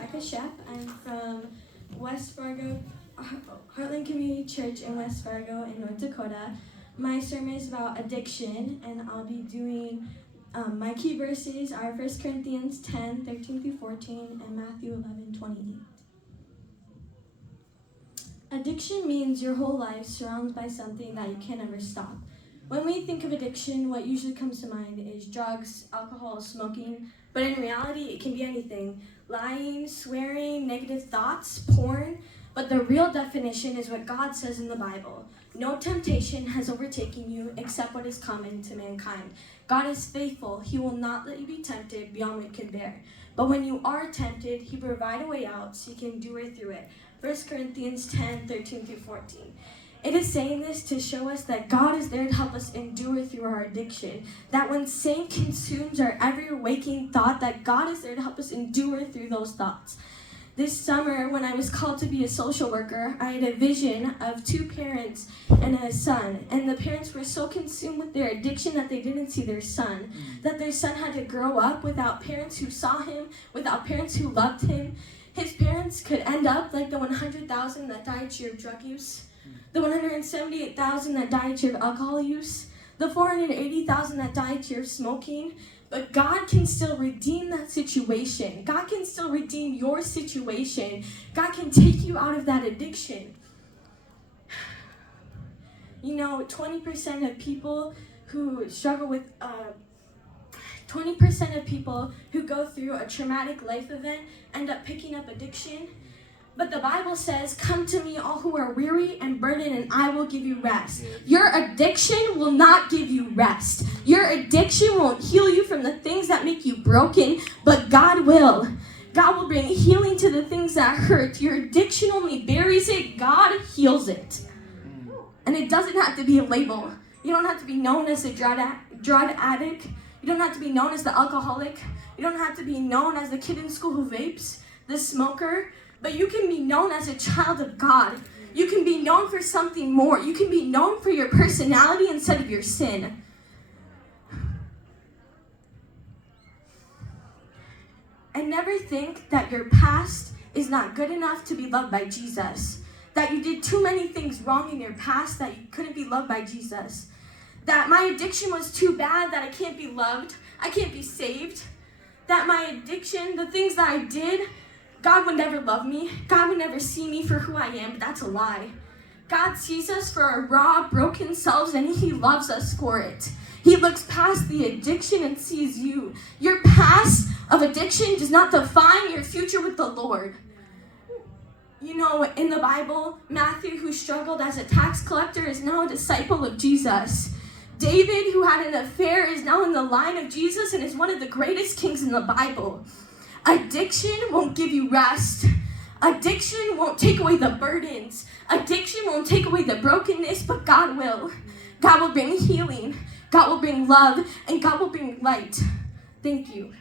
Rebekah. I'm from West Fargo, Heartland Community Church in West Fargo in North Dakota. My sermon is about addiction, and I'll be doing my key verses are 1 Corinthians 10, 13 through 14, and Matthew 11, 28. Addiction means your whole life surrounded by something that you can't ever stop. When we think of addiction, what usually comes to mind is drugs, alcohol, smoking, but in reality, it can be anything. Lying, swearing, negative thoughts, porn, but the real definition is what God says in the Bible. No temptation has overtaken you except what is common to mankind. God is faithful. He will not let you be tempted beyond what you can bear. But when you are tempted, He provides a way out so you can endure through it. 1 Corinthians 10, 13 through 14. It is saying this to show us that God is there to help us endure through our addiction. That when sin consumes our every waking thought, that God is there to help us endure through those thoughts. This summer, when I was called to be a social worker, I had a vision of two parents and a son. And the parents were so consumed with their addiction that they didn't see their son. That their son had to grow up without parents who saw him, without parents who loved him. His parents could end up like the 100,000 that died to your drug use, the 178,000 that died to your alcohol use, the 480,000 that died to your smoking. But God can still redeem that situation. God can still redeem your situation. God can take you out of that addiction. You know, 20% of people who struggle with 20% of people who go through a traumatic life event end up picking up addiction. But the Bible says, "Come to me, all who are weary and burdened, and I will give you rest." Your addiction will not give you rest. Your addiction won't heal you from the things that make you broken, but God will. God will bring healing to the things that hurt. Your addiction only buries it. God heals it. And it doesn't have to be a label. You don't have to be known as a drug addict. You don't have to be known as the alcoholic. You don't have to be known as the kid in school who vapes, the smoker. But you can be known as a child of God. You can be known for something more. You can be known for your personality instead of your sin. And never think that your past is not good enough to be loved by Jesus. That you did too many things wrong in your past that you couldn't be loved by Jesus. That my addiction was too bad that I can't be loved. I can't be saved. That my addiction, the things that I did, God would never love me. God would never see me for who I am, but that's a lie. God sees us for our raw, broken selves, and He loves us for it. He looks past the addiction and sees you. Your past of addiction does not define your future with the Lord. You know, in the Bible, Matthew, who struggled as a tax collector, is now a disciple of Jesus. David, who had an affair, is now in the line of Jesus and is one of the greatest kings in the Bible. Addiction won't give you rest. Addiction won't take away the burdens. Addiction won't take away the brokenness, but God will. God will bring healing. God will bring love, and God will bring light. Thank you.